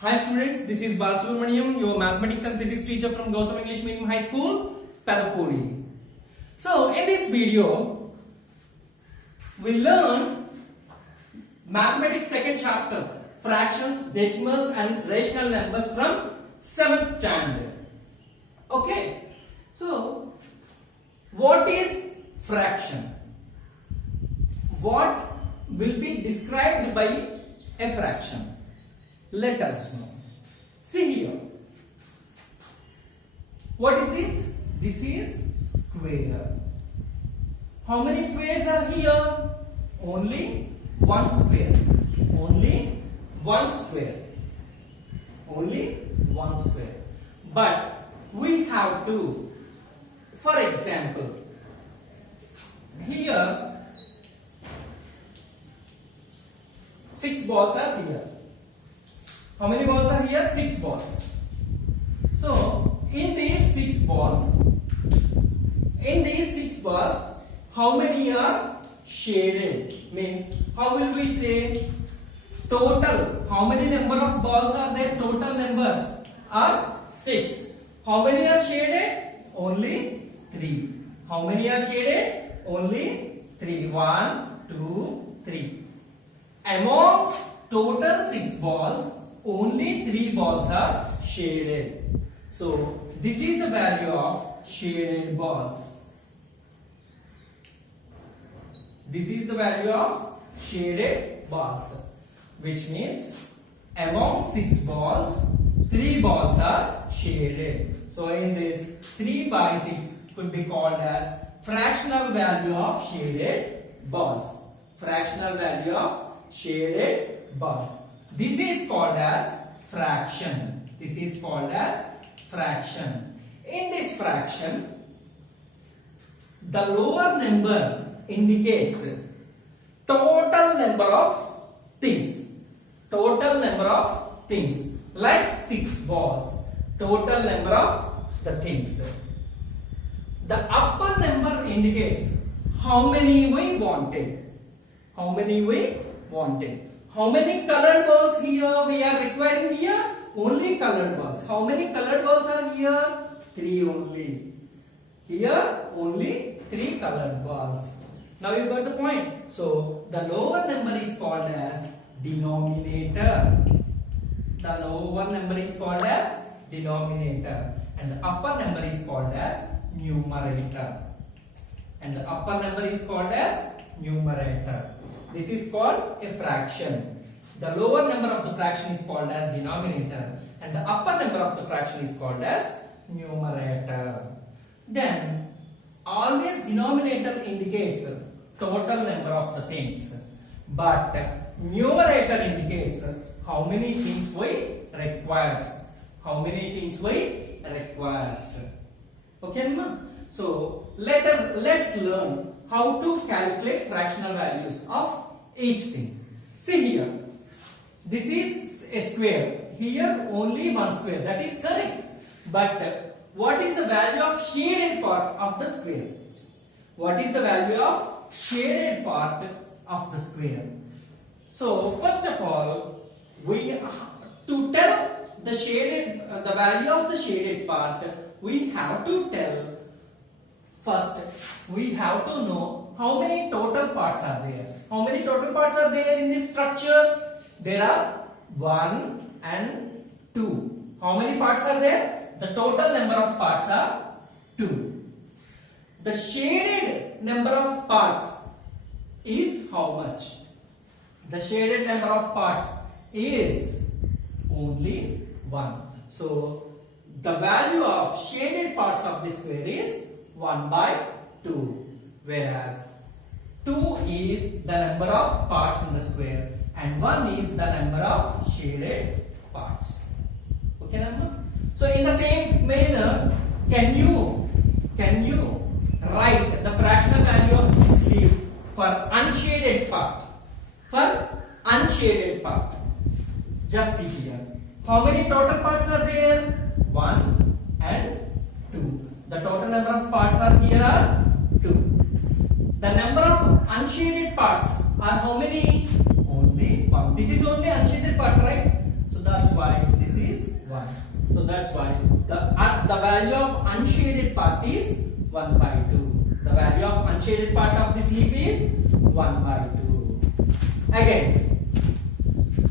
Hi students, this is Balu, your mathematics and physics teacher from Gautam English Medium High School, Perapuri. So in this video, we learn mathematics second chapter, fractions, decimals and rational numbers from 7th standard. Okay, so what is fraction? What will be described by a fraction? Let us know. See here. What is this? This is square. How many squares are here? Only one square. Only one square. Only one square. But we have to, for example, here 6 balls are here. How many balls are here? 6 balls. So, in these 6 balls, how many are shaded? Means, how will we say total? How many number of balls are there? Total numbers are 6. How many are shaded? Only 3. How many are shaded? Only 3. 1, 2, 3. Among total 6 balls, only 3 balls are shaded. So, this is the value of shaded balls. This is the value of shaded balls. Which means, among 6 balls, 3 balls are shaded. So, in this, 3 by 6 could be called as fractional value of shaded balls. Fractional value of shaded balls. This is called as fraction. This is called as fraction. In this fraction, the lower number indicates total number of things. Total number of things. Like 6 balls. Total number of the things. The upper number indicates how many we wanted. How many we wanted. How many colored balls here we are requiring here? Only colored balls. How many colored balls are here? 3 only. Here only 3 colored balls. Now you got the point. So the lower number is called as denominator. The lower number is called as denominator. And the upper number is called as numerator. And the upper number is called as numerator. This is called a fraction. The lower number of the fraction is called as denominator and the upper number of the fraction is called as numerator. Then always denominator indicates total number of the things, but numerator indicates how many things we requires. How many things we requires. Okay, ma? So let's learn how to calculate fractional values of each thing. See here, this is a square. Here only one square. That is correct. But what is the value of shaded part of the square? What is the value of shaded part of the square? So first of all, to tell the value of the shaded part, we have to tell. First, we have to know how many total parts are there. How many total parts are there in this structure? There are 1 and 2. How many parts are there? The total number of parts are 2. The shaded number of parts is how much? The shaded number of parts is only 1. So, the value of shaded parts of the square is 1 by 2, whereas 2 is the number of parts in the square and 1 is the number of shaded parts. Okay, Namma? So in the same manner, can you write the fractional value of this leaf for unshaded part? For unshaded part, just see here. How many total parts are there? 1 and 2. The total number of parts are here are 2. The number of unshaded parts are how many? Only 1. This is only unshaded part, right? So that's why this is 1. So that's why the value of unshaded part is 1 by 2. The value of unshaded part of this leaf is 1 by 2. Again,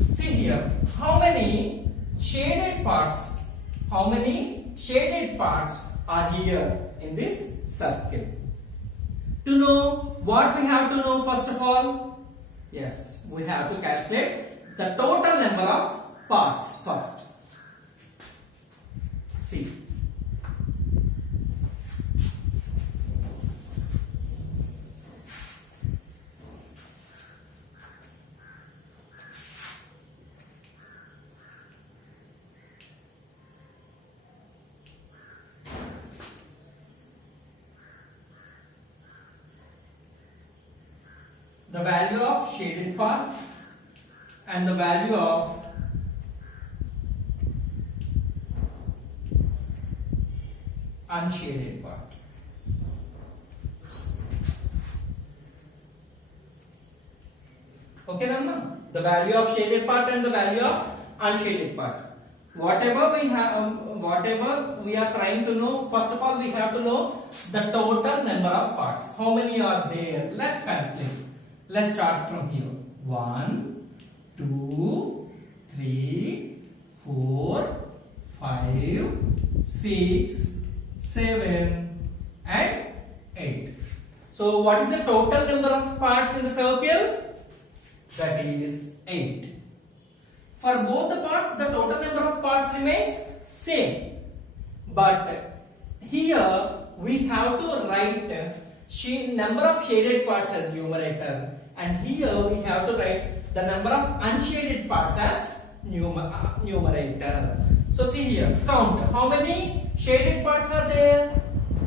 see here, how many shaded parts are here in this circle? To know what we have to know, first of all, yes, we have to calculate the total number of parts first. See, the value of shaded part and the value of unshaded part. Okay, Namma? The value of shaded part and the value of unshaded part. Whatever we are trying to know, first of all we have to know the total number of parts. How many are there? Let's calculate. Let's start from here. 1, 2, 3, 4, 5, 6, 7 and 8. So what is the total number of parts in the circle? That is 8. For both the parts, the total number of parts remains same. But here we have to write number of shaded parts as numerator, and here we have to write the number of unshaded parts as numerator. So see here, count how many shaded parts are there?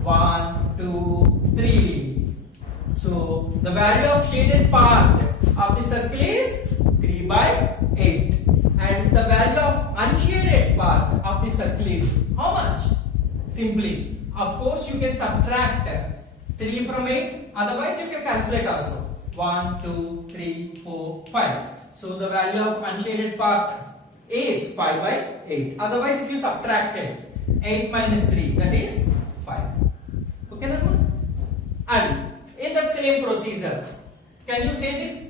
1, 2, 3. So the value of shaded part of the circle is 3 by 8. And the value of unshaded part of the circle is how much? Simply, of course, you can subtract 3 from 8. Otherwise, you can calculate also. 1, 2, 3, 4, 5. So the value of unshaded part is 5 by 8. Otherwise, if you subtract 8 minus 3, that is 5. Okay, Narma? And in that same procedure, can you say this?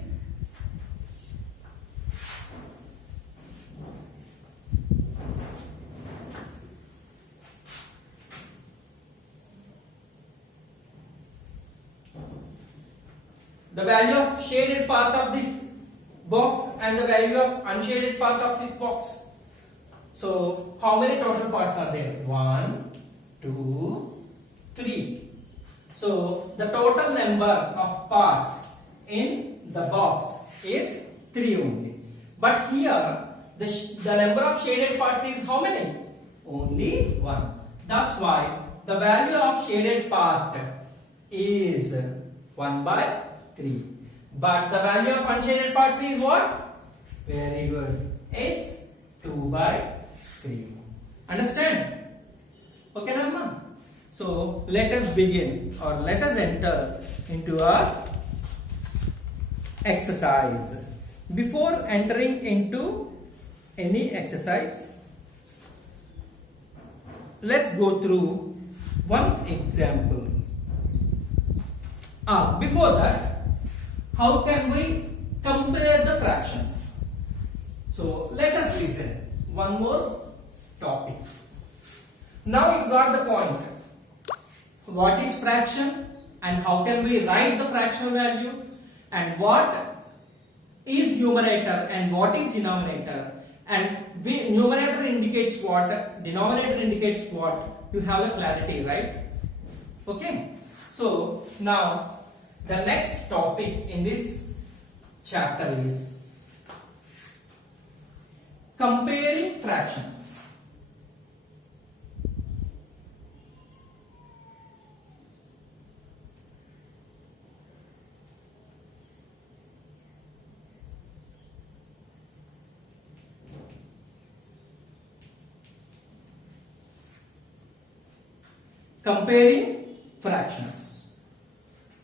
The value of shaded part of this box and the value of unshaded part of this box. So how many total parts are there? 1, 2, 3. So the total number of parts in the box is 3 only. But here the number of shaded parts is how many? Only 1. That's why the value of shaded part is 1 by 3. But the value of unshaded parts is what? Very good. It's 2 by 3. Understand? Okay, Narma? So let us begin, or let us enter into our exercise. Before entering into any exercise, let's go through one example. Before that, how can we compare the fractions? So let us listen. One more topic. Now you got the point. What is fraction and how can we write the fractional value, and what is numerator and what is denominator, and numerator indicates what, denominator indicates what. You have a clarity, right? Okay. So now the next topic in this chapter is comparing fractions. Comparing fractions.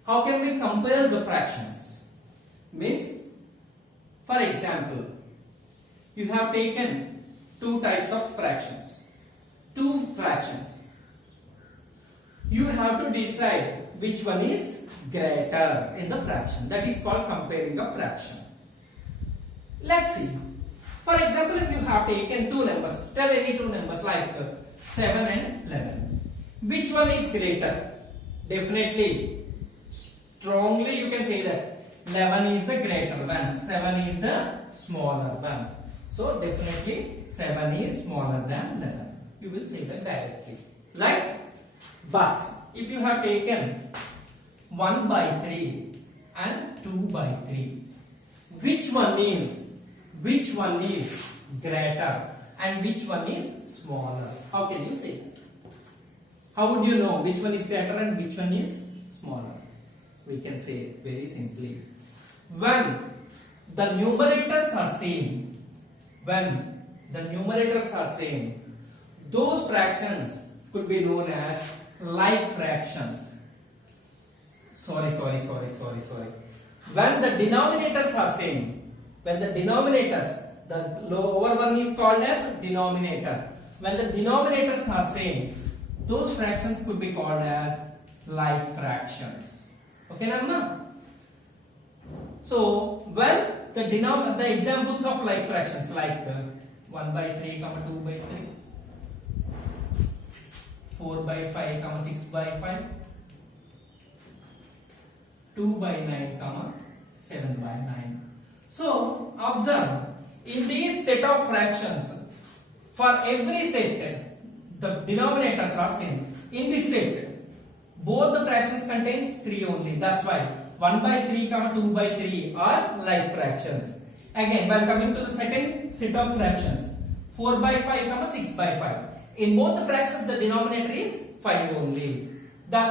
How can we compare the fractions? Means, for example, you have taken two types of fractions. Two fractions. You have to decide which one is greater in the fraction. That is called comparing a fraction. Let's see. For example, if you have taken two numbers, tell any two numbers like 7 and 11. Which one is greater? Definitely, strongly you can say that 11 is the greater one, 7 is the smaller one. So definitely 7 is smaller than 11. You will say that directly. Right? But if you have taken 1 by 3 and 2 by 3, which one is greater and which one is smaller? How can you say that? How would you know which one is greater and which one is smaller? We can say it very simply. When the numerators are same, those fractions could be known as like fractions. Sorry. When the denominators are same, the lower one is called as denominator. When the denominators are same, those fractions could be called as like fractions. Okay, Namna? So, when the examples of like fractions like 1 by 3, 2 by 3, 4 by 5, 6 by 5, 2 by 9, 7 by 9. So, observe, in these set of fractions, for every set, the denominators are same. In this set, both the fractions contains 3 only. That's why 1 by 3, 2 by 3 are like fractions. Again, while coming to the second set of fractions, 4 by 5, 6 by 5. In both the fractions, the denominator is 5 only. That's